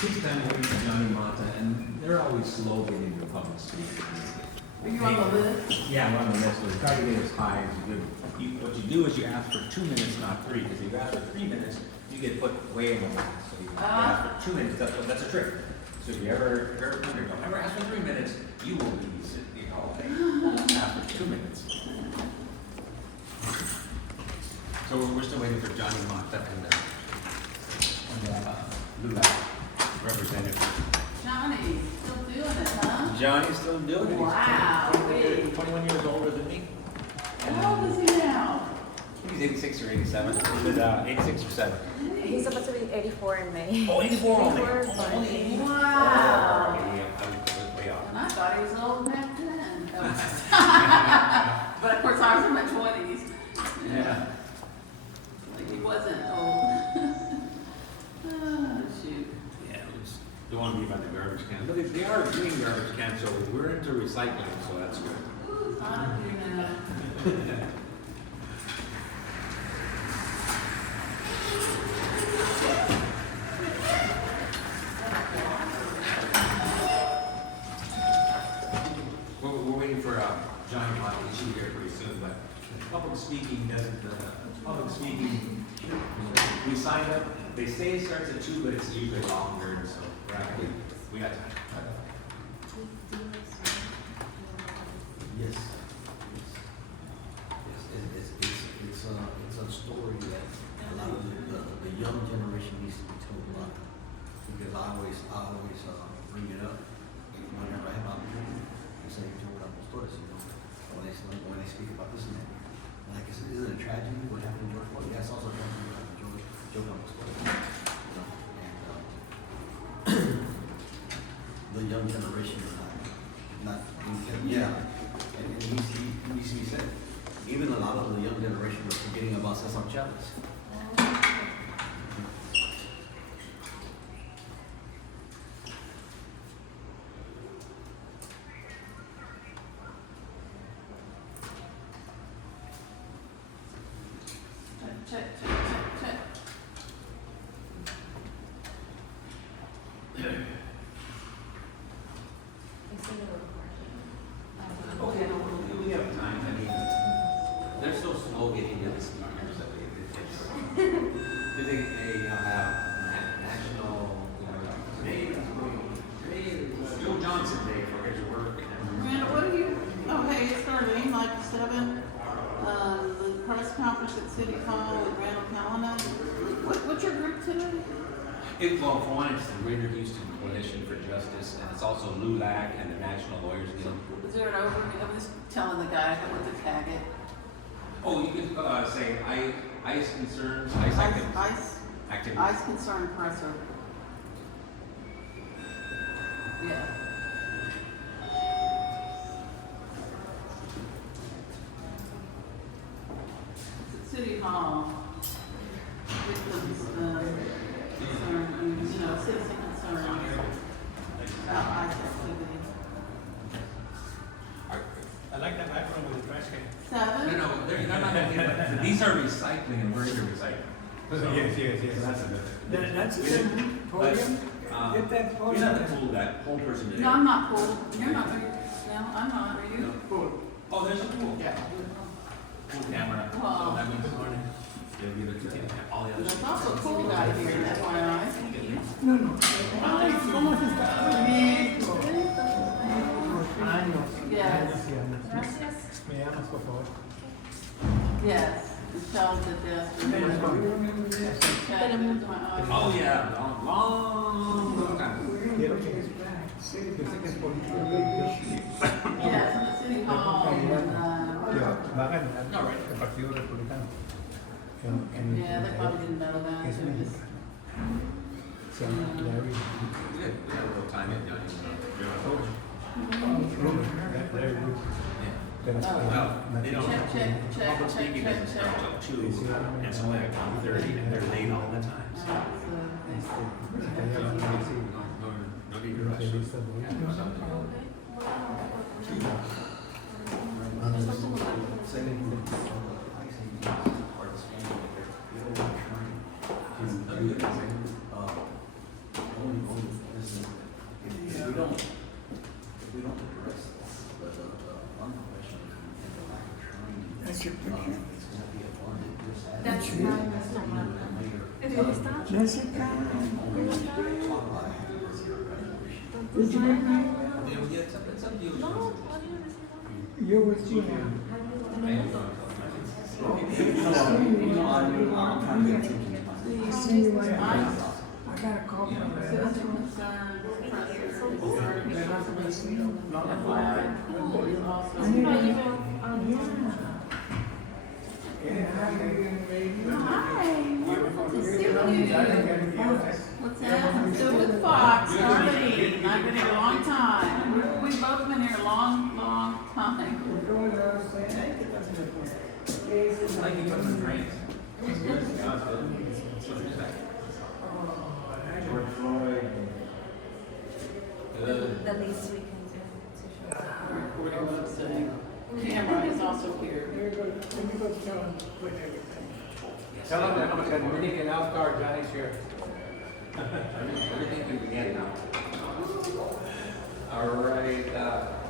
Each time we meet Johnny Mata, and they're always slow getting to public speaking. Are you on the list? Yeah, we're on the list. We try to get as high as you do. What you do is you ask for 2 minutes, not 3, because if you ask for 3 minutes, you get put way in the last. So you ask for 2 minutes, that's a trick. So if you ever come here, don't ever ask for 3 minutes, you will be sitting all day. Ask for 2 minutes. So we're still waiting for Johnny Mata and Lula representative. Johnny, still doing it, huh? Johnny's still doing it. Wow. He's 21 years older than me. How old is he now? He's 86 or 87. He's 86 or 7. He's supposed to be 84 in May. Oh, 84 only. 84, Only 84. Wow. Yeah, I was way off. And I thought he was old back then. But of course, I was in my 20s. Yeah. Like he wasn't old. Oh, shoot. Yeah, we just don't want to be by the garbage can. But they are a green garbage can, so we're into recycling, so that's good. Ooh, it's hot up here now. We're waiting for Johnny Mata. He should be here pretty soon, but public speaking doesn't, public speaking, we signed up, they say it starts at 2, but it's usually longer, and so we're actually, we got time. Yes. It's a story that a lot of the young generation needs to be told about. Because I always bring it up whenever I have opportunity. I say, Joe, what stories, you know, when they speak about this and that. Like, isn't it a tragedy what happened to George Floyd? Yes, also a tragedy what happened to Joe Floyd. You know, and the young generation is not yeah. And he needs to be said. Even a lot of the young generation are forgetting about Cesar Chavez. Check. Okay, we have time. I mean, they're so slow getting to the speakers that they have national, Joe Johnson Day for his work. Miranda, what are you, okay, it's starting like 7, the press conference at City Hall with Randall Callahan. What's your group today? Well, for one, it's the Greater Houston Coalition for Justice, and it's also LULAC and the National Lawyers Guild. Is there an overview? I'm just telling the guy what to tag it. Oh, you could say ICE concerns, activities. ICE concern presser. Yeah. It's at City Hall. Victims, concern, citizen concerns about ICE activity. I like that background with the trash can. 7? No, they're not but these are recycling, and we're into recycling. So, Yes. So that's a good. That's We the didn't- podium. but, Get that You're podium. not the pool person today. No, I'm not pulled. You're not. No, I'm not. Are you? Oh, there's a pool. Yeah. Pool camera. Wow. So that means they'll be able to get all the other. There's also a cool guy here, that's why I. No, no. Ay, ¿cómo has estado? Años. Yes. Gracias. Me llamas, por favor. Yes. Tell him that that's. Oh, yeah, long time. Quiero que yo sé que es política. Yes, in the city hall. Que va a ganar No, right. el Partido Republicano. Yeah, they probably didn't know that. Es They're just- mexicano. Se llama Larry. We had a little time in Johnny. Larry Wood. Yeah. Pero Well, they don't. Check. Public speaking doesn't start till 2, and so like 1:30, and they're late all the time. So no need to rush. Only we don't address the unprofessionalism and the lack of training, That's your picture. it's gonna be a fun, this That's attitude. right, that's not mine. That's your guy. Did you bring me? It's up to you. You're with you now. I'm trying to get attention to myself. I see you right now. I got a call from her. Citizen concerns, pressers, concerns, and flag. I need to- Hi, wonderful to see you. What's that? Still with Fox, Harmony. I've been here a long time. We've both been here a long, long time. I like you put them in trains. It's good. Yeah, it's good. George Floyd. The least we can do. Camera is also here. Let me go tell him, put everything. Tell him that I'm going to get out car, Johnny's here. Everything can begin now. All right,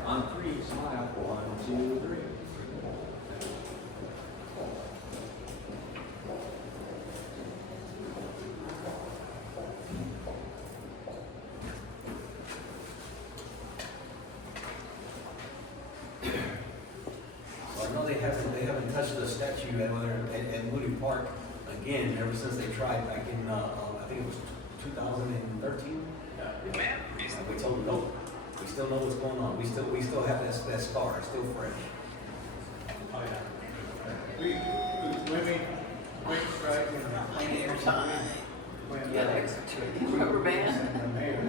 on three, smile. 1, 2, 3. So I know they haven't touched the statue at Moody Park again, ever since they tried back in, I think it was 2013. We told them, nope, we still know what's going on, we still have that scar, it's still fresh. Oh, yeah. Women, quick strike and. Lady your time. When, You got extra rubber band? And the mayor,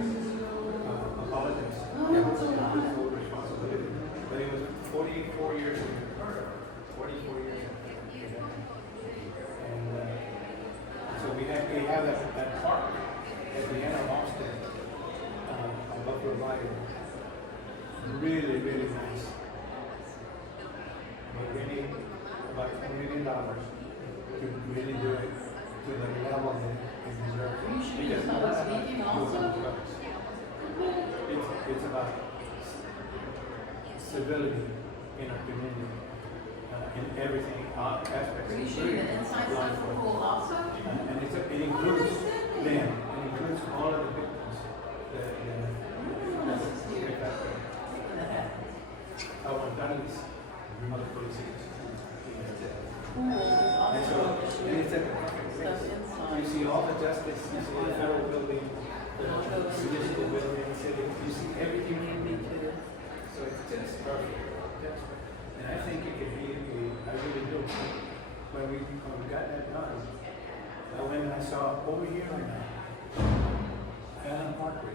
apologized. Oh, That was full responsibility. But it was 44 years ago. 44 years ago. And, so we have that park at the end of Austin, above the river. Really, really nice. But we need about $1 million to really do it to the level that it deserves. Are you sure Because it's not speaking also? It's about civility in our community, in everything, aspects. Are you sure the inside stuff are cool also? And it includes them, it includes all of the victims that I want families, other policies. Cool, there's And so, also and it's a, stuff you inside. see all the justice, you see the federal building, the municipal building, you see everything. So it's just perfect. Just perfect. And I think it could be, I really do. When we got that done, I went and I saw over here on Allen Parkway,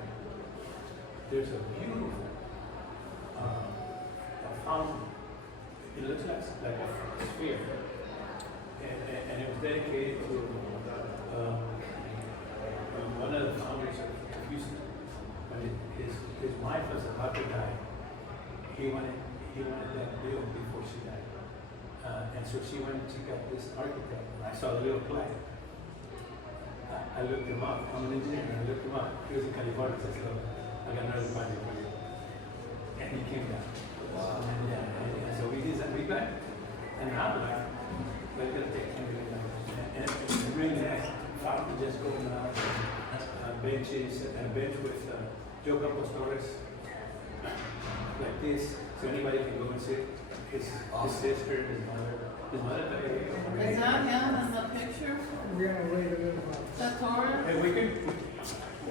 there's a beautiful a fountain. It looks like a sphere. And it was dedicated to one of the founders of Houston. When his wife was about to die, he wanted that built before she died. And so she went and she got this architect. I saw the little plaque. I looked him up. I'm an engineer. I looked him up. He was in California. So I said, I got another project for you. And he came down. Wow. And so we did that. We got an outline. But it's going to take $10 million. And it's really nice. Fountain just going out. Benches, and a bench with Joe Campos Torres. Like this. So anybody can go and sit. His sister, his mother. His mother. Is that him in the picture? We're gonna wait a little while. Is that Torres? Hey, we can.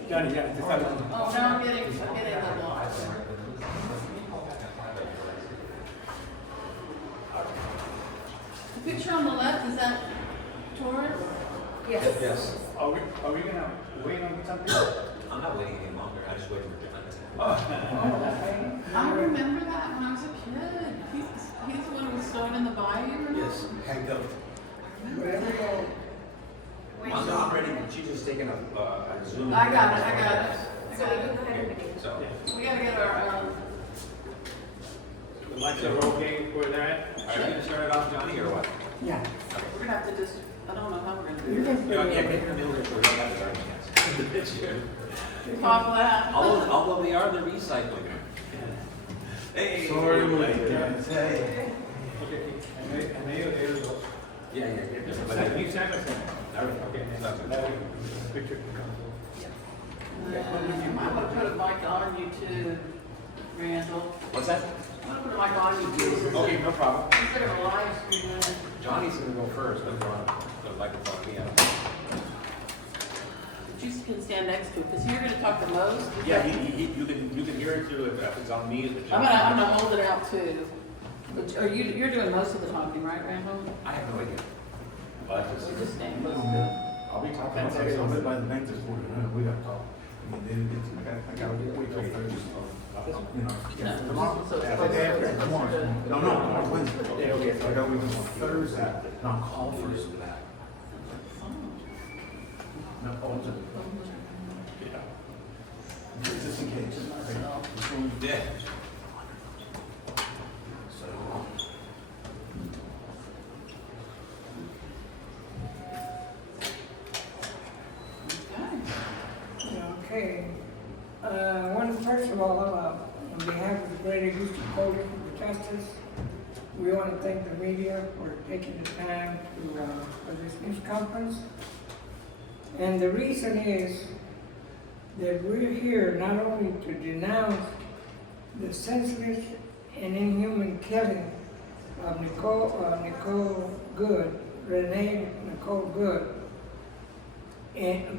Johnny, yeah, just have it. Oh, no, I'm getting the block. The picture on the left, is that Torres? Yes. Yes. Are we gonna wait on something? I'm not waiting any longer. I just waited for different. I remember that when I was a kid. He's the one who was thrown in the bayou. Yes, handcuffed. I'm not ready, but she's just taking a Zoom. I got it. So we can go ahead and begin. So, We gotta get our, The lights are okay where they're at? are you gonna start it off, Johnny, or what? Yeah. we're gonna have to just I don't know how we're gonna You do can this. put Yeah, it get over. in the middle of it, we don't have the garbage cans. The picture. Talk that. Although they are the recycling. Hey. Sorry, we like, can't say. And they go. Yeah, yeah, get this. But But you send us a, All right. okay, Sounds good. that picture comes up. You might want to put a mic on you too, Randall. What's that? I'm gonna put a mic on you too. Okay, no problem. Instead of a live stream. Johnny's gonna go first, but Ron, the microphone, yeah. You can stand next to it, because you're gonna talk the most. Yeah, you can hear it through if it's on me. I'm gonna hold it out too. But you're doing most of the talking, right, Randall? I have no idea. But I So just, just stand close to it. I'll be talking. That's a little bit by the bank this morning, we gotta talk. I mean, I gotta wait till Thursday. You know, tomorrow, So it's the close day after, to it. tomorrow. No, tomorrow's Wednesday. Okay, so I gotta wait till Thursday, and I'll call first. No, oh, it's just in case. Yeah. So, Okay. Okay. First of all, on behalf of the Greater Houston Coalition for Justice, we want to thank the media for taking the time for this news conference. And the reason is that we're here not only to denounce the senseless and inhuman killing of Renee Nicole Good,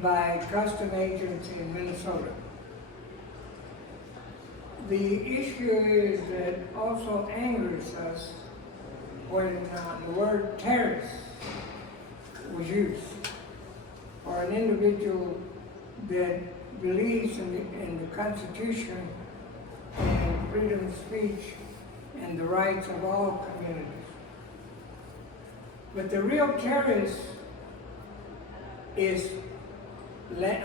by custom agents in Minnesota. The issue is that also angers us when the word terrorist was used for an individual that believes in the Constitution and freedom of speech and the rights of all communities. But the real terrorist is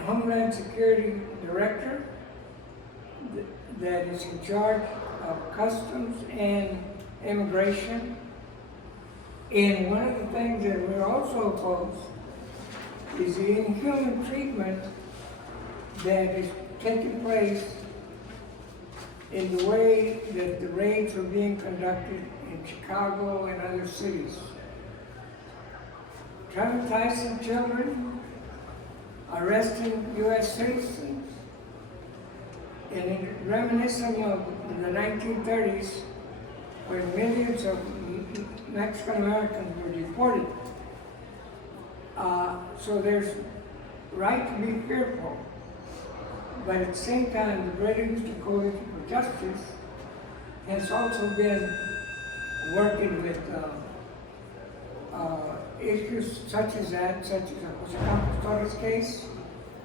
Homeland Security Director that is in charge of customs and immigration. And one of the things that we're also opposed is the inhuman treatment that is taking place in the way that the raids are being conducted in Chicago and other cities. Traumatizing children, arresting U.S. citizens, and reminiscent of the 1930s when millions of Mexican Americans were deported. So there's right to be fearful, but at the same time, the Greater Houston Coalition for Justice has also been working with issues such as that, such as the Jose Torres case,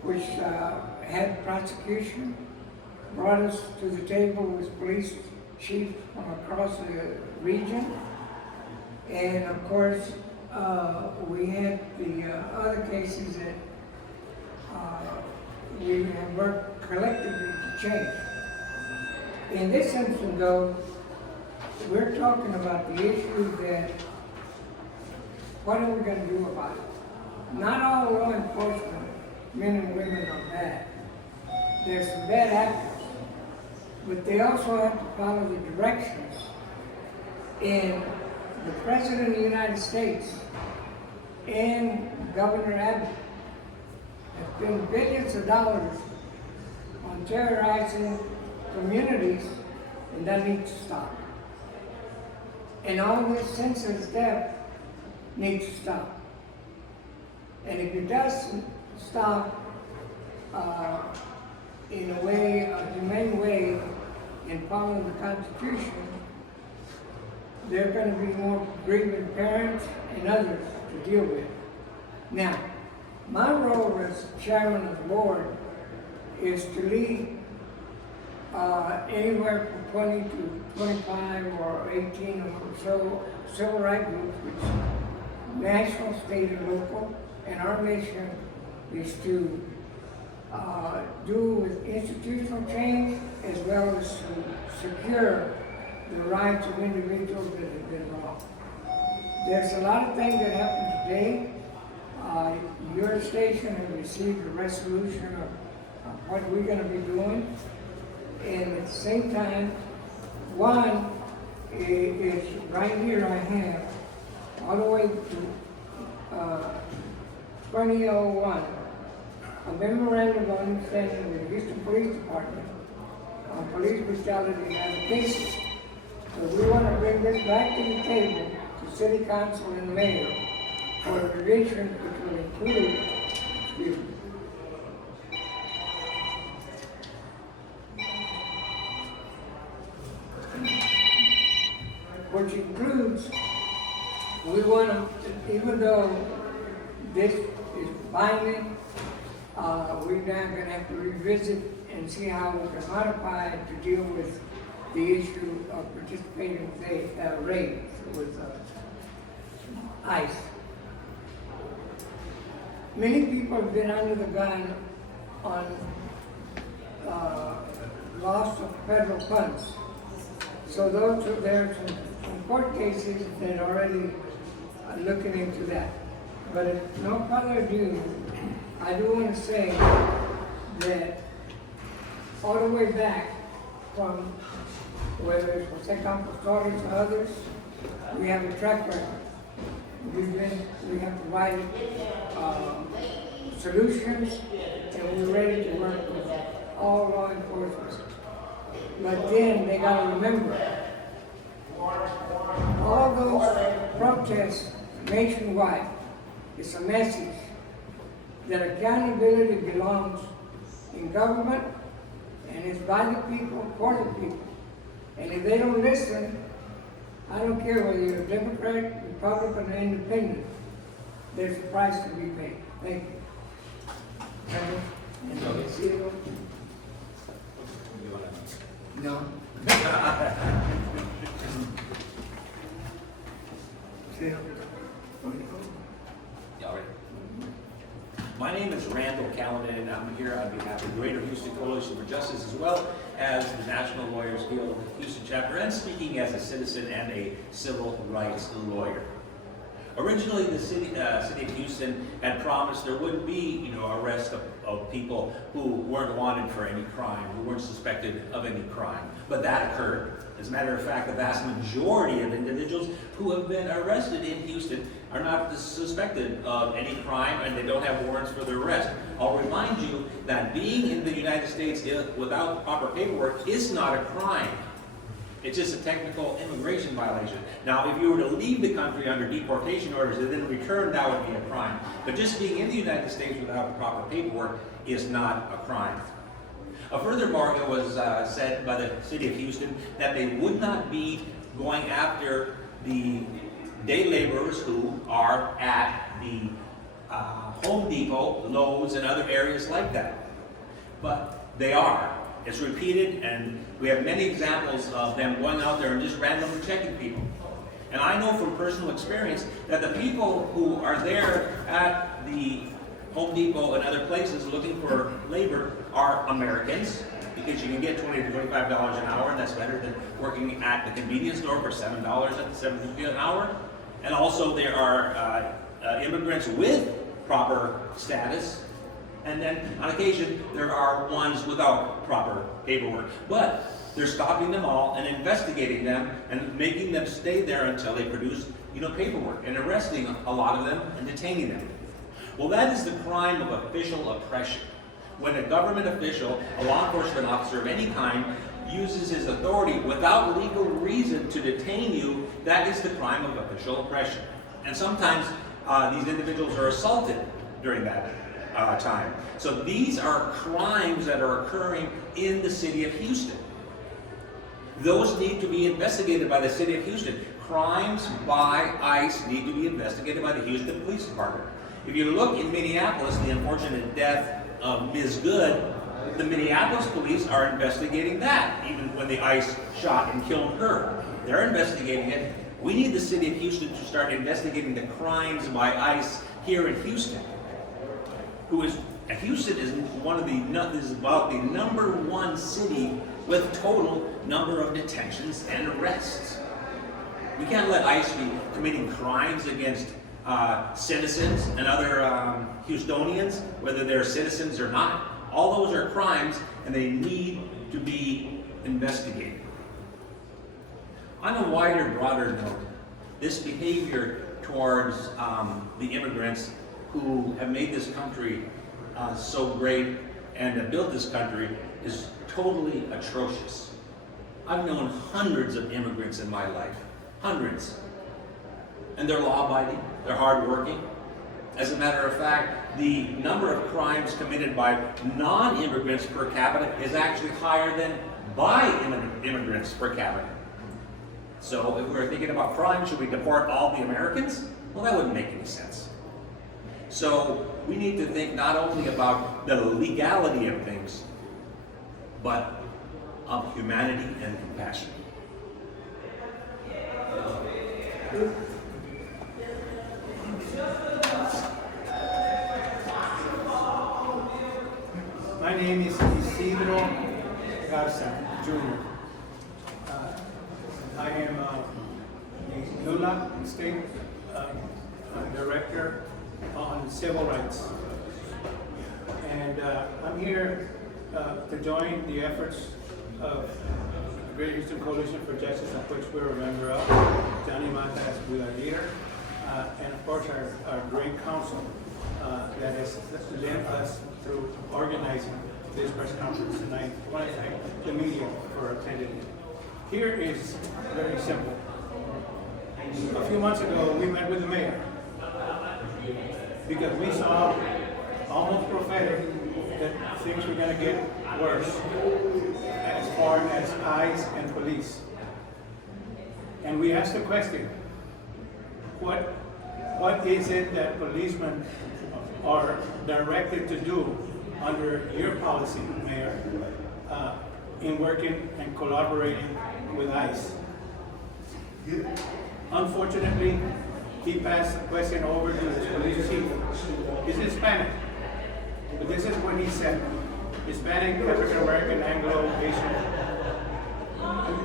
which had prosecution, brought us to the table with police chiefs from across the region. And of course, we had the other cases that we have worked collectively to change. In this instance, though, we're talking about the issue that what are we going to do about it? Not all law enforcement, men and women, are bad. There's some bad actors, but they also have to follow the directions. And the President of the United States and Governor Abbott have spent billions of dollars on terrorizing communities, and that needs to stop. And all this senseless death needs to stop. And if it doesn't stop in a way, a humane way, in following the Constitution, there are going to be more grieving parents and others to deal with. Now, my role as chairman of the board is to lead anywhere from 20 to 25 or 18 or so civil rights groups, which national, state, and local, and our mission is to do with institutional change as well as to secure the rights of individuals that have been wronged. There's a lot of things that happen today your station has received a resolution of what we're gonna be doing. And at the same time, one is right here I have, all the way to 2001, a memorandum of understanding with the Houston Police Department on police brutality and other cases. So we want to bring this back to the table to City Council and Mayor for a revision which will include, excuse me, which includes, we want to, even though this is binding, we're now going to have to revisit and see how we can modify it to deal with the issue of participating with raids with ICE. Many people have been under the gun on loss of federal funds. So there are some court cases that already are looking into that. But if no further ado, I do want to say that all the way back from whether it's Jose Campos Torres or others, we have a track record. We have provided solutions, and we're ready to work with all law enforcement. But then they gotta remember, all those protests nationwide, it's a message that accountability belongs in government, and it's by the people, for the people. And if they don't listen, I don't care whether you're a Democrat, Republican, or Independent, there's a price to be paid. Thank you. And Cyril? No. Cyril? All right. My name is Randall Callanan, and I'm here on behalf of the Greater Houston Coalition for Justice, as well as the National Lawyers Guild Houston chapter, and speaking as a citizen and a civil rights lawyer. Originally, the city of Houston had promised there wouldn't be, arrest of people who weren't wanted for any crime, who weren't suspected of any crime. But that occurred. As a matter of fact, the vast majority of individuals who have been arrested in Houston are not suspected of any crime, and they don't have warrants for their arrest. I'll remind you that being in the United States without proper paperwork is not a crime. It's just a technical immigration violation. Now, if you were to leave the country under deportation orders and then return, that would be a crime. But just being in the United States without proper paperwork is not a crime. Furthermore, it was said by the city of Houston that they would not be going after the day laborers who are at the Home Depot, Lowe's, and other areas like that. But they are. It's repeated, and we have many examples of them going out there and just randomly checking people. And I know from personal experience that the people who are there at the Home Depot and other places looking for labor are Americans, because you can get $20 to $25 an hour, and that's better than working at the convenience store for $7 at $7.50 an hour. And also there are immigrants with proper status. And then, on occasion, there are ones without proper paperwork. But they're stopping them all and investigating them and making them stay there until they produce, paperwork, and arresting a lot of them and detaining them. Well, that is the crime of official oppression. When a government official, a law enforcement officer of any kind, uses his authority without legal reason to detain you, that is the crime of official oppression. And sometimes these individuals are assaulted during that time. So these are crimes that are occurring in the city of Houston. Those need to be investigated by the city of Houston. Crimes by ICE need to be investigated by the Houston Police Department. If you look in Minneapolis, the unfortunate death of Ms. Good, the Minneapolis police are investigating that, even when the ICE shot and killed her. They're investigating it. We need the city of Houston to start investigating the crimes by ICE here in Houston. Houston is is about the #1 city with total number of detentions and arrests. We can't let ICE be committing crimes against citizens and other Houstonians, whether they're citizens or not. All those are crimes and they need to be investigated. On a wider, broader note, this behavior towards the immigrants who have made this country so great and have built this country is totally atrocious. I've known hundreds of immigrants in my life, hundreds. And they're law-abiding, they're hardworking. As a matter of fact, the number of crimes committed by non-immigrants per capita is actually higher than by immigrants per capita. So if we're thinking about crime, should we deport all the Americans? Well, that wouldn't make any sense. So we need to think not only about the legality of things, but of humanity and compassion. My name is Isidro Garza, Jr. I am the Lula State Director on Civil Rights. And I'm here to join the efforts of the Great Houston Coalition for Justice, of which we're a member of, Johnny Mata as our leader, and of course our great council that has led us through organizing this press conference tonight. I want to thank the media for attending it. Here is very simple. A few months ago, we met with the mayor because we saw, almost prophetic, that things were going to get worse as far as ICE and police. And we asked the question, what is it that policemen are directed to do under your policy, Mayor, in working and collaborating with ICE? Unfortunately, he passed the question over to his police chief. He's Hispanic, but this is what he said. Hispanic, African American, Anglo, Asian.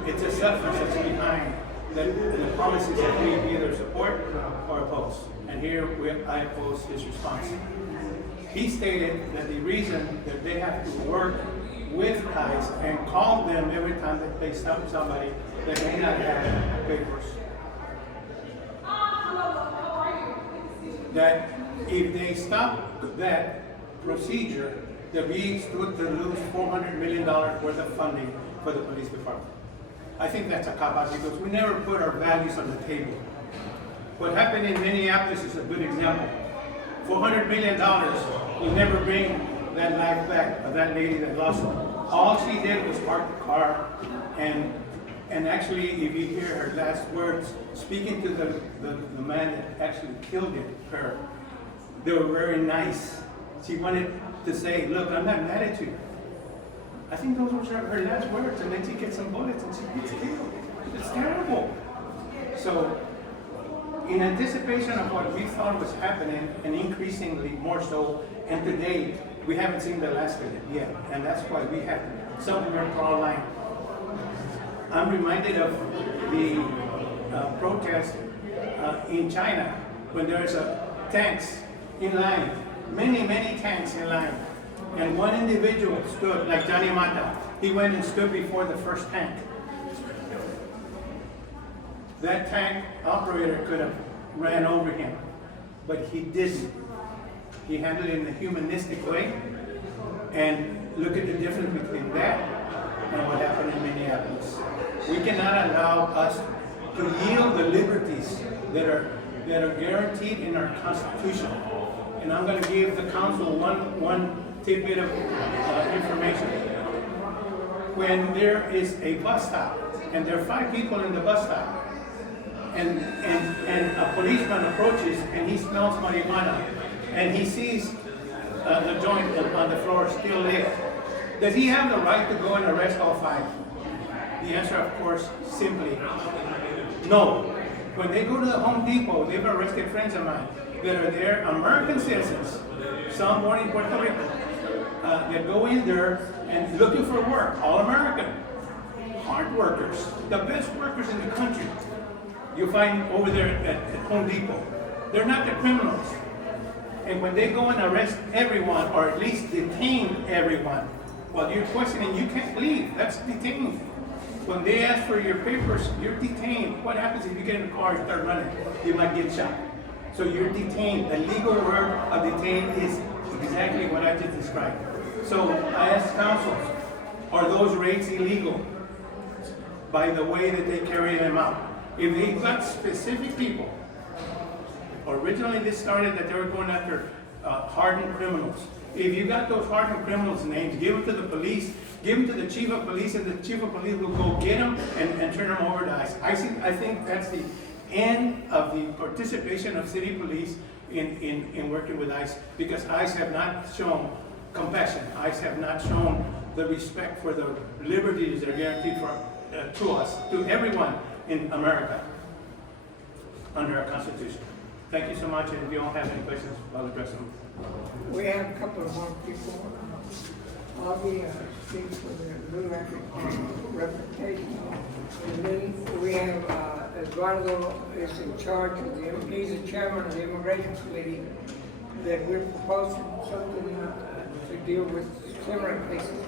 It's a substance that's behind the policies that we either support or oppose. And here I oppose his response. He stated that the reason that they have to work with ICE and call them every time that they stop somebody that may not have papers, that if they stop that procedure, that we stood to lose $400 million worth of funding for the police department. I think that's a cop-out because we never put our values on the table. What happened in Minneapolis is a good example. $400 million will never bring that life back of that lady that lost it. All she did was park the car, and actually, if you hear her last words, speaking to the man that actually killed her, they were very nice. She wanted to say, look, I'm not mad at you. I think those were her last words, and then she gets some bullets and she gets killed. It's terrible. So, in anticipation of what we thought was happening, and increasingly more so, and today, we haven't seen the last of it yet, and that's why we have somewhere to draw a line. I'm reminded of the protest in China when there's tanks in line, many tanks in line, and one individual stood, like Johnny Mata, he went and stood before the first tank. That tank operator could have ran over him, but he didn't. He handled it in a humanistic way, and look at the difference between that and what happened in Minneapolis. We cannot allow us to yield the liberties that are guaranteed in our Constitution. And I'm going to give the council one tidbit of information. When there is a bus stop, and there are 5 people in the bus stop, and a policeman approaches and he smells marijuana, and he sees the joint on the floor still lit, does he have the right to go and arrest all 5? The answer, of course, simply no. When they go to the Home Depot, they've arrested friends of mine that are there, American citizens, some born in Puerto Rico, that go in there and looking for work, all American, hard workers, the best workers in the country. You find over there at Home Depot. They're not the criminals. And when they go and arrest everyone, or at least detain everyone, while you're questioning, you can't leave. That's detained. When they ask for your papers, you're detained. What happens if you get in the car and start running? You might get shot. So you're detained. The legal word of detained is exactly what I just described. So I ask counsel, are those raids illegal by the way that they carry them out? If they got specific people, originally this started that they were going after hardened criminals. If you got those hardened criminals' names, give them to the police, give them to the chief of police, and the chief of police will go get them and turn them over to ICE. I think that's the end of the participation of city police in working with ICE, because ICE have not shown compassion. ICE have not shown the respect for the liberties that are guaranteed for, to us, to everyone in America under our Constitution. Thank you so much, and if you don't have any questions, I'll address them. We have a couple of more people. I'll be speaking for the new representation. And then we have Eduardo is in charge of he's the chairman of the immigration committee, that we're proposing something to deal with similar cases.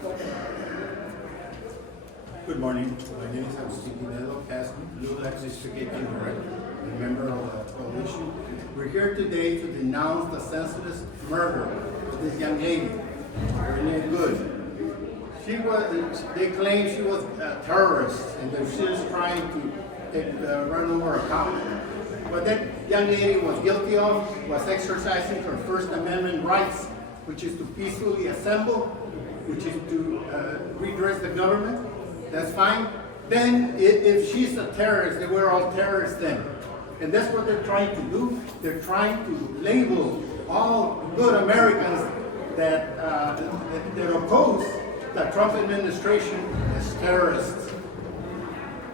Good morning. My name is Agustin Pinedo, past Blue Lexus Ticket a member of the coalition. We're here today to denounce the senseless murder of this young lady, Renee Good. They claim she was a terrorist and that she was trying to run over a cop. What that young lady was guilty of was exercising her First Amendment rights, which is to peacefully assemble, which is to redress the government. That's fine. Then, if she's a terrorist, then we're all terrorists then. And that's what they're trying to do. They're trying to label all good Americans that oppose the Trump administration as terrorists.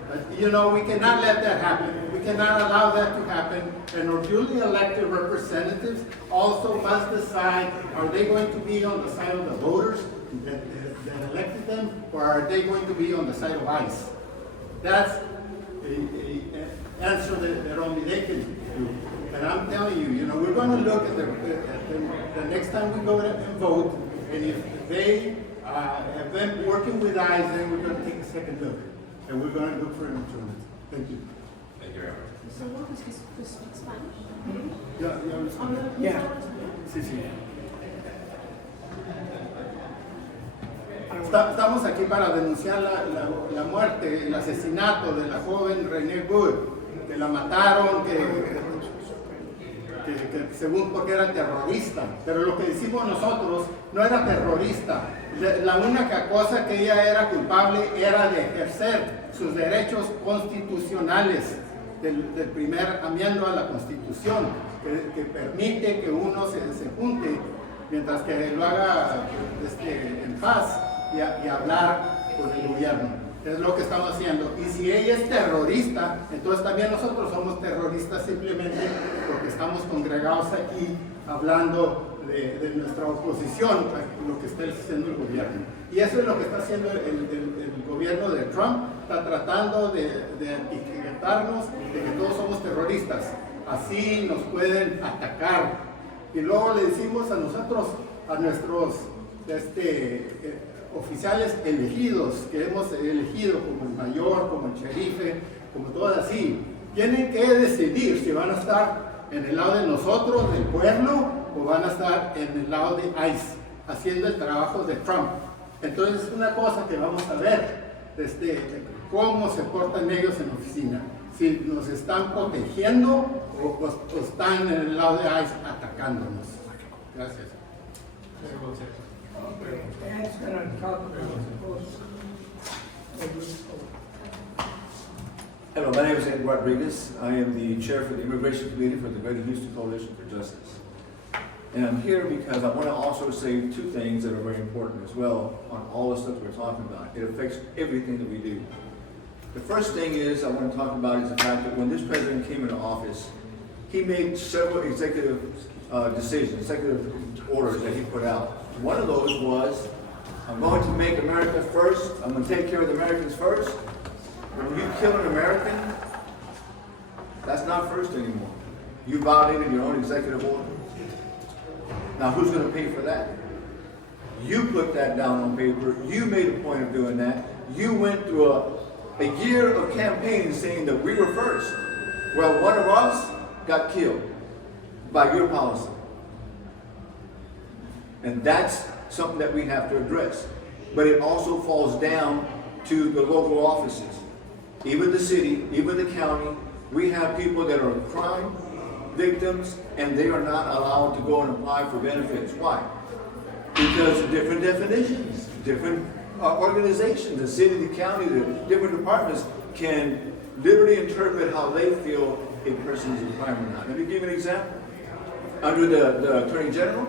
But, you know, we cannot let that happen. We cannot allow that to happen. And our duly elected representatives also must decide, are they going to be on the side of the voters that elected them, or are they going to be on the side of ICE? That's an answer that only they can do. And I'm telling you, we're going to look at the next time we go and vote, and if they have been working with ICE, then we're going to take a second look, and we're going to look for an alternative. Thank you. Thank you very much. Someone who speaks Spanish? Yeah. Sí, sí. Estamos aquí para denunciar la muerte, el asesinato de la joven Renee Good, que la mataron, que según porque era terrorista. Pero lo que decimos nosotros, no era terrorista. La única cosa que ella era culpable era de ejercer sus derechos constitucionales del primer amiendo a la Constitución, que permite que uno se junte mientras que lo haga en paz y hablar con el gobierno. Es lo que estamos haciendo. Y si ella es terrorista, entonces también nosotros somos terroristas simplemente porque estamos congregados aquí hablando de nuestra oposición a lo que está haciendo el gobierno. Y eso es lo que está haciendo el gobierno de Trump. Está tratando de etiquetarnos de que todos somos terroristas. Así nos pueden atacar. Y luego le decimos a nosotros, a nuestros oficiales elegidos, que hemos elegido como el mayor, como el sherife, como todas así, tienen que decidir si van a estar en el lado de nosotros, del pueblo, o van a estar en el lado de ICE, haciendo el trabajo de Trump. Entonces es una cosa que vamos a ver, cómo se portan ellos en la oficina, si nos están protegiendo o están en el lado de ICE atacándonos. Gracias. That's gonna talk about Hello, my name is Ed Rodriguez. I am the chair for the Immigration Committee for the Greater Houston Coalition for Justice. And I'm here because I want to also say two things that are very important as well on all the stuff we're talking about. It affects everything that we do. The first thing is I want to talk about is the fact that when this president came into office, he made several executive decisions, executive orders that he put out. One of those was, I'm going to make America first. I'm going to take care of the Americans first. When you kill an American, that's not first anymore. You violated your own executive order. Now who's going to pay for that? You put that down on paper. You made a point of doing that. You went through a year of campaigning saying that we were first. Well, one of us got killed by your policy. And that's something that we have to address. But it also falls down to the local offices. Even the city, even the county, we have people that are crime victims and they are not allowed to go and apply for benefits. Why? Because of different definitions, different organizations, the city, the county, the different departments can literally interpret how they feel a person is a crime or not. Let me give you an example. Under the Attorney General,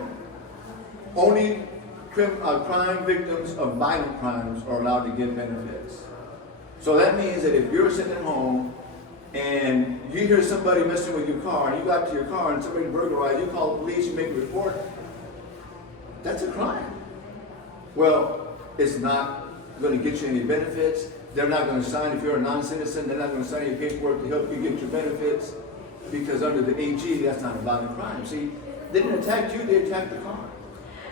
only crime victims of violent crimes are allowed to get benefits. So that means that if you're sitting at home and you hear somebody messing with your car, and you got to your car and somebody burglarized, you call the police, you make a report, that's a crime. Well, it's not going to get you any benefits. They're not going to sign, if you're a non-citizen, they're not going to sign any paperwork to help you get your benefits, because under the AG, that's not a violent crime. See, they didn't attack you, they attacked the car.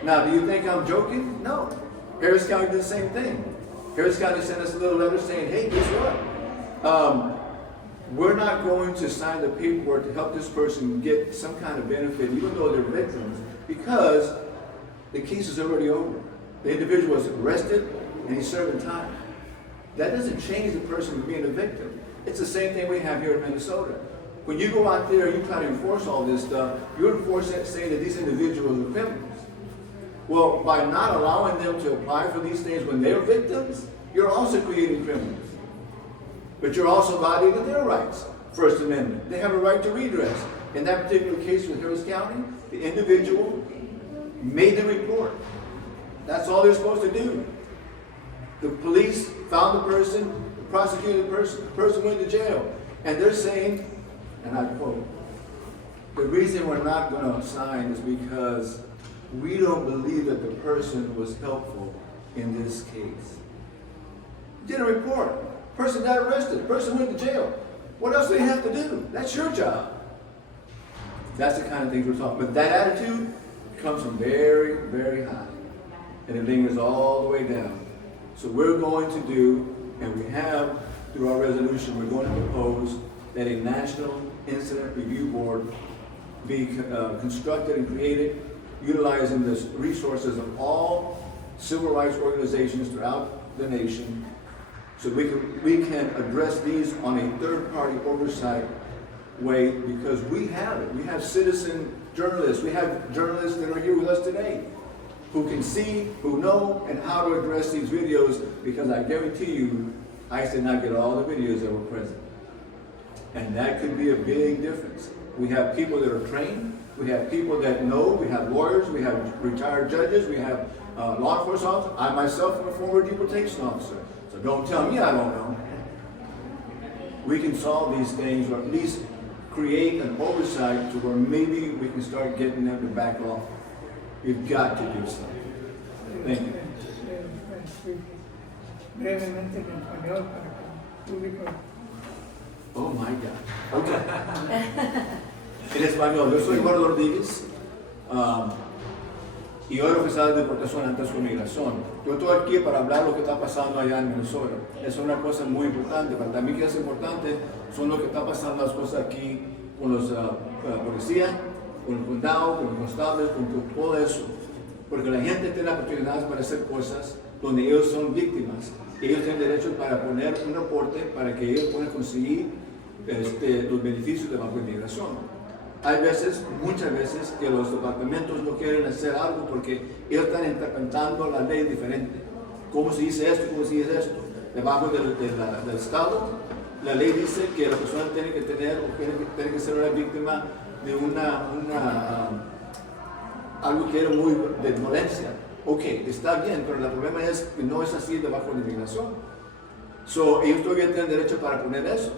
Now, do you think I'm joking? No. Harris County did the same thing. Harris County sent us a little letter saying, hey, guess what? We're not going to sign the paperwork to help this person get some kind of benefit, even though they're victims, because the case is already over. The individual was arrested and he's serving time. That doesn't change the person from being a victim. It's the same thing we have here in Minnesota. When you go out there and you try to enforce all this stuff, you're enforcing saying that these individuals are criminals. Well, by not allowing them to apply for these things when they're victims, you're also creating criminals. But you're also violating their rights. First Amendment. They have a right to redress. In that particular case with Harris County, the individual made the report. That's all they're supposed to do. The police found the person, prosecuted the person went to jail. And they're saying, and I quote, the reason we're not going to sign is because we don't believe that the person was helpful in this case. Did a report. Person got arrested. Person went to jail. What else do they have to do? That's your job. That's the kind of things we're talking about. But that attitude comes from very, very high. And it lingers all the way down. So we're going to do, and we have, through our resolution, we're going to propose that a National Incident Review Board be constructed and created, utilizing the resources of all civil rights organizations throughout the nation, so we can address these on a third-party oversight way, because we have it. We have citizen journalists. We have journalists that are here with us today who can see, who know, and how to address these videos, because I guarantee you, I did not get all the videos that were present. And that could be a big difference. We have people that are trained. We have people that know. We have lawyers. We have retired judges. We have law enforcement officers. I myself am a former deportation officer. So don't tell me I don't know. We can solve these things, or at least create an oversight to where maybe we can start getting them to back off. We've got to do something. Thank you. Brevemente en español para que el público. Oh my God. Okay. En español, yo soy Eduardo Rodríguez. Y hoy oficial de deportación antes de migración. Yo estoy aquí para hablar lo que está pasando allá en Minnesota. Es una cosa muy importante. Para mí que es importante son lo que está pasando las cosas aquí con los policías, con el condado, con los constables, con todo eso. Porque la gente tiene oportunidades para hacer cosas donde ellos son víctimas. Ellos tienen derecho para poner un reporte para que ellos puedan conseguir los beneficios de la inmigración. Hay veces, muchas veces, que los departamentos no quieren hacer algo porque ellos están interpretando la ley diferente. ¿Cómo se dice esto? ¿Cómo se dice esto? Debajo del Estado, la ley dice que la persona tiene que tener o tiene que ser una víctima de algo que era muy de violencia. Ok, está bien, pero el problema es que no es así debajo de inmigración. So, ellos todavía tienen derecho para poner eso.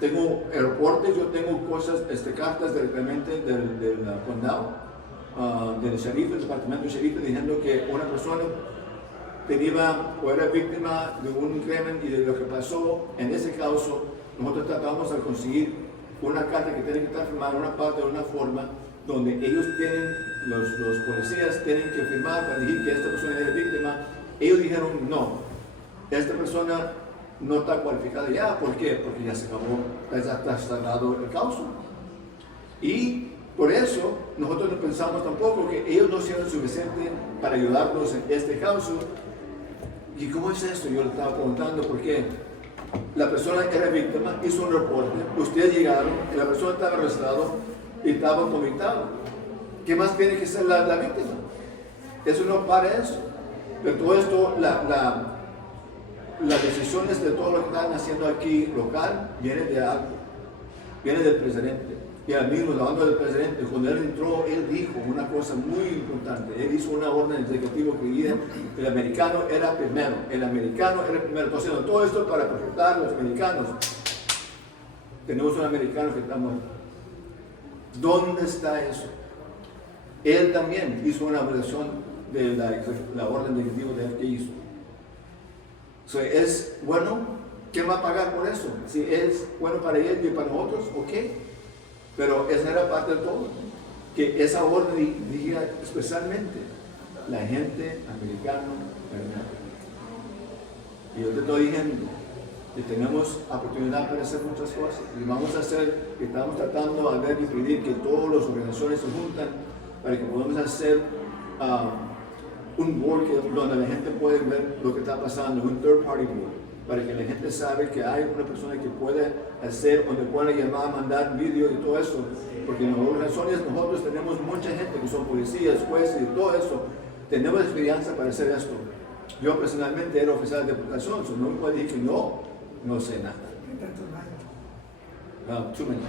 Tengo reportes, yo tengo cosas, cartas directamente del condado, del sheriff, del departamento del sheriff, diciendo que una persona tenía o era víctima de un crimen y de lo que pasó. En ese caso, nosotros tratamos de conseguir una carta que tiene que estar firmada en una parte de una forma donde ellos tienen, los policías tienen que firmar para decir que esta persona es víctima. Ellos dijeron no, esta persona no está cualificada ya. ¿Por qué? Porque ya se acabó, ya está cerrado el caso. Y por eso nosotros no pensamos tampoco que ellos no hicieron suficiente para ayudarnos en este caso. ¿Y cómo es esto? Yo le estaba preguntando por qué. La persona era víctima, hizo un reporte, ustedes llegaron, y la persona estaba arrestada y estaba convictado. ¿Qué más tiene que ser la víctima? Eso no para eso. Pero todo esto, las decisiones de todo lo que están haciendo aquí local, vienen de algo, viene del presidente. Y al mismo, hablando del presidente, cuando él entró, él dijo una cosa muy importante. Él hizo una orden ejecutiva que dice el americano era primero. El americano era primero. Entonces, todo esto para proteger a los americanos. Tenemos un americano que está muerto. ¿Dónde está eso? Él también hizo una versión de la orden ejecutiva de él que hizo. So, es bueno, ¿quién va a pagar por eso? Si es bueno para él y para nosotros, ok. Pero esa era parte de todo, que esa orden diga especialmente la gente americana, ¿verdad? Y yo te estoy diciendo que tenemos oportunidad para hacer muchas cosas y vamos a hacer, que estamos tratando a ver y pedir que todas las organizaciones se juntan para que podamos hacer un board donde la gente puede ver lo que está pasando, un third party board, para que la gente sabe que hay una persona que puede hacer, donde puede llamar, mandar vídeos y todo eso, porque en las organizaciones nosotros tenemos mucha gente que son policías, jueces y todo eso, tenemos experiencia para hacer esto. Yo personalmente era oficial de deportación, no me puede decir que no sé nada. Too many.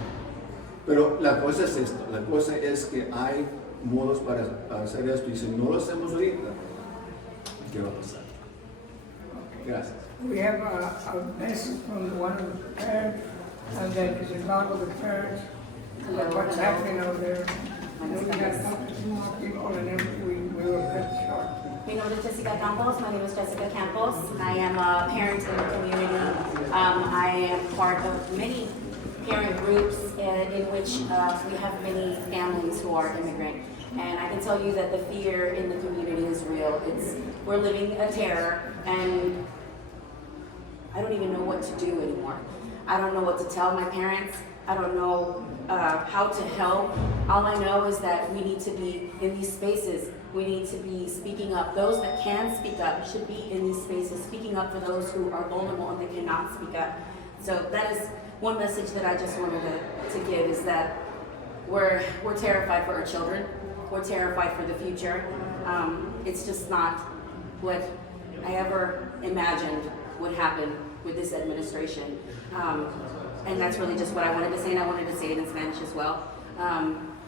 Pero la cosa es esto, la cosa es que hay modos para hacer esto y si no lo hacemos ahorita, ¿qué va a pasar? Gracias. We have a message from one of the parents, and that is involved with the parents, about what's happening over there. And we got to talk to some more people, and then we will cut short. Mi nombre es Jessica Campos. My name is Jessica Campos. I am a parent in the community. I am part of many parent groups in which we have many families who are immigrant. And I can tell you that the fear in the community is real. We're living a terror, and I don't even know what to do anymore. I don't know what to tell my parents. I don't know how to help. All I know is that we need to be in these spaces. We need to be speaking up. Those that can speak up should be in these spaces, speaking up for those who are vulnerable and they cannot speak up. So that is one message that I just wanted to give, is that we're terrified for our children. We're terrified for the future. It's just not what I ever imagined would happen with this administration. And that's really just what I wanted to say, and I wanted to say it in Spanish as well.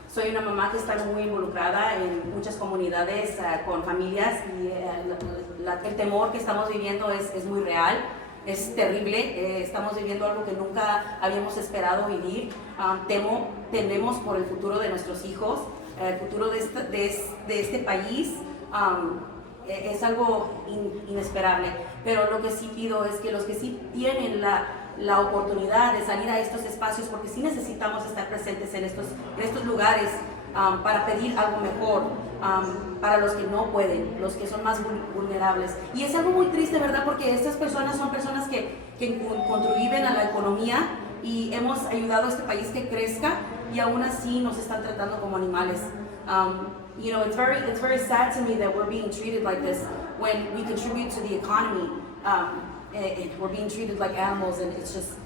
Soy una mamá que está muy involucrada en muchas comunidades con familias, y el temor que estamos viviendo es muy real, es terrible. Estamos viviendo algo que nunca habíamos esperado vivir. Tememos por el futuro de nuestros hijos, el futuro de este país. Es algo inesperable, pero lo que sí pido es que los que sí tienen la oportunidad de salir a estos espacios, porque sí necesitamos estar presentes en estos lugares para pedir algo mejor para los que no pueden, los que son más vulnerables. Y es algo muy triste, ¿verdad? Porque estas personas son personas que contribuyen a la economía y hemos ayudado a este país que crezca, y aún así nos están tratando como animales. You know, it's very sad to me that we're being treated like this when we contribute to the economy. We're being treated like animals, and it's just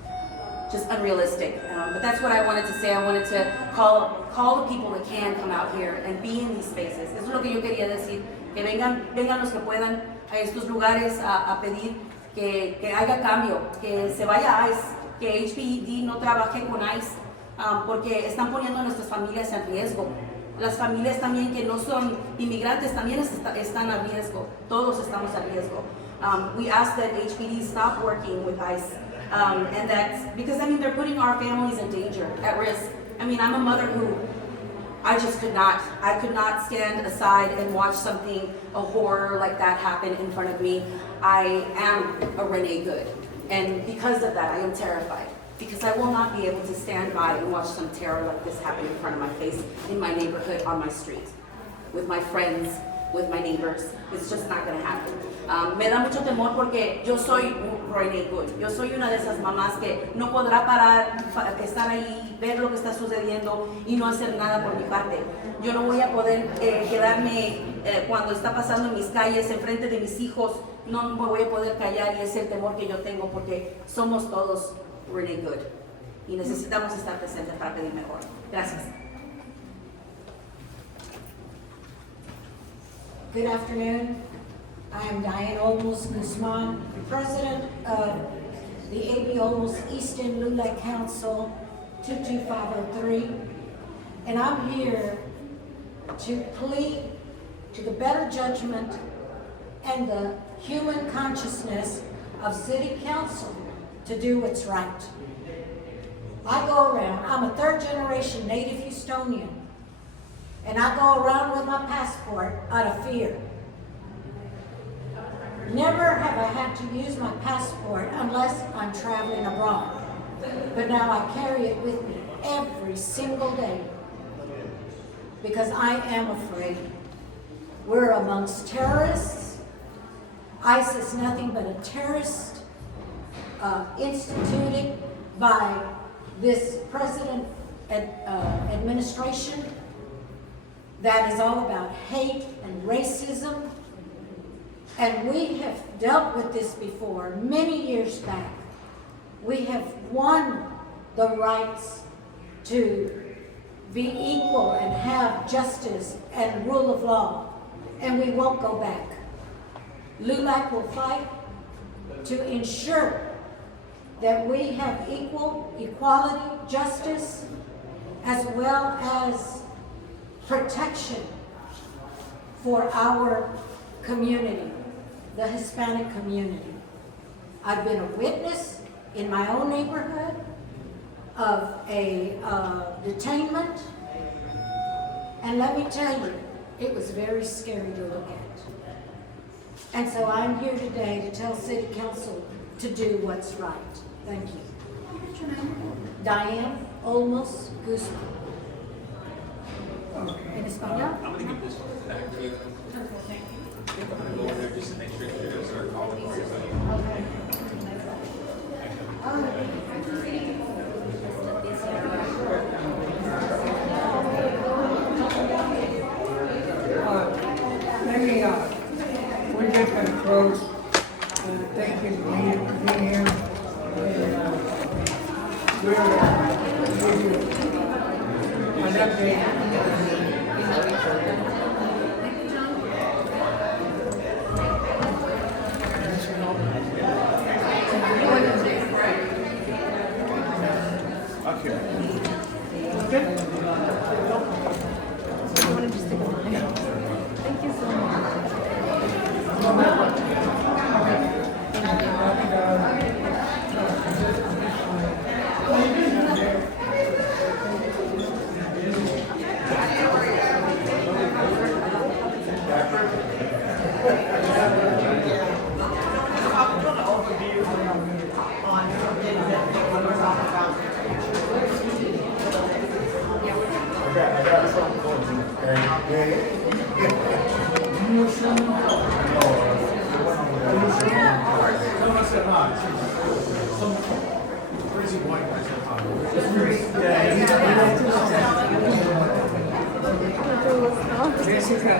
unrealistic. But that's what I wanted to say. I wanted to call the people that can come out here and be in these spaces. Eso es lo que yo quería decir. Que vengan los que puedan a estos lugares a pedir que haya cambio, que se vaya ICE, que HPD no trabaje con ICE, porque están poniendo a nuestras familias en riesgo. Las familias también que no son inmigrantes también están a riesgo. Todos estamos a riesgo. We ask that HPD stop working with ICE, and that's because, I mean, they're putting our families in danger, at risk. I mean, I'm a mother who I could not stand aside and watch a horror like that happen in front of me. I am a Renee Good, and because of that, I am terrified. because I will not be able to stand by and watch some terror like this happen in front of my face, in my neighborhood, on my street, with my friends, with my neighbors. It's just not gonna happen. Me da mucho temor porque yo soy un Renee Good. Yo soy una de esas mamás que no podrá parar, estar ahí, ver lo que está sucediendo y no hacer nada por mi parte. Yo no voy a poder quedarme cuando está pasando en mis calles, enfrente de mis hijos. No me voy a poder callar y es el temor que yo tengo porque somos todos Renee Good y necesitamos estar presentes para pedir mejor. Gracias. Good afternoon. I am Diane Olmos Guzman, President of the AB Olmos Easton LULAC Council 22503. And I'm here to plead to the better judgment and the human consciousness of City Council to do what's right. I go around, I'm a third generation native Houstonian. And I go around with my passport out of fear. Never have I had to use my passport unless I'm traveling abroad. But now I carry it with me every single day because I am afraid. We're amongst terrorists. ICE is nothing but a terrorist instituted by this president administration that is all about hate and racism. And we have dealt with this before, many years back. We have won the rights to be equal and have justice and rule of law, and we won't go back. LULAC will fight to ensure that we have equality, justice, as well as protection for our community, the Hispanic community. I've been a witness in my own neighborhood of a detainment, and let me tell you, it was very scary to look at. And so I'm here today to tell City Council to do what's right. Thank you. What's your name? Diane Olmos Guzman. En español? I'm gonna give this one back to you. Thank you. I'm gonna go over there just to make sure that you're gonna start calling for everybody. Okay. Maybe we're just going to close. Thank you for being here. And we'll give you an update. Jessica,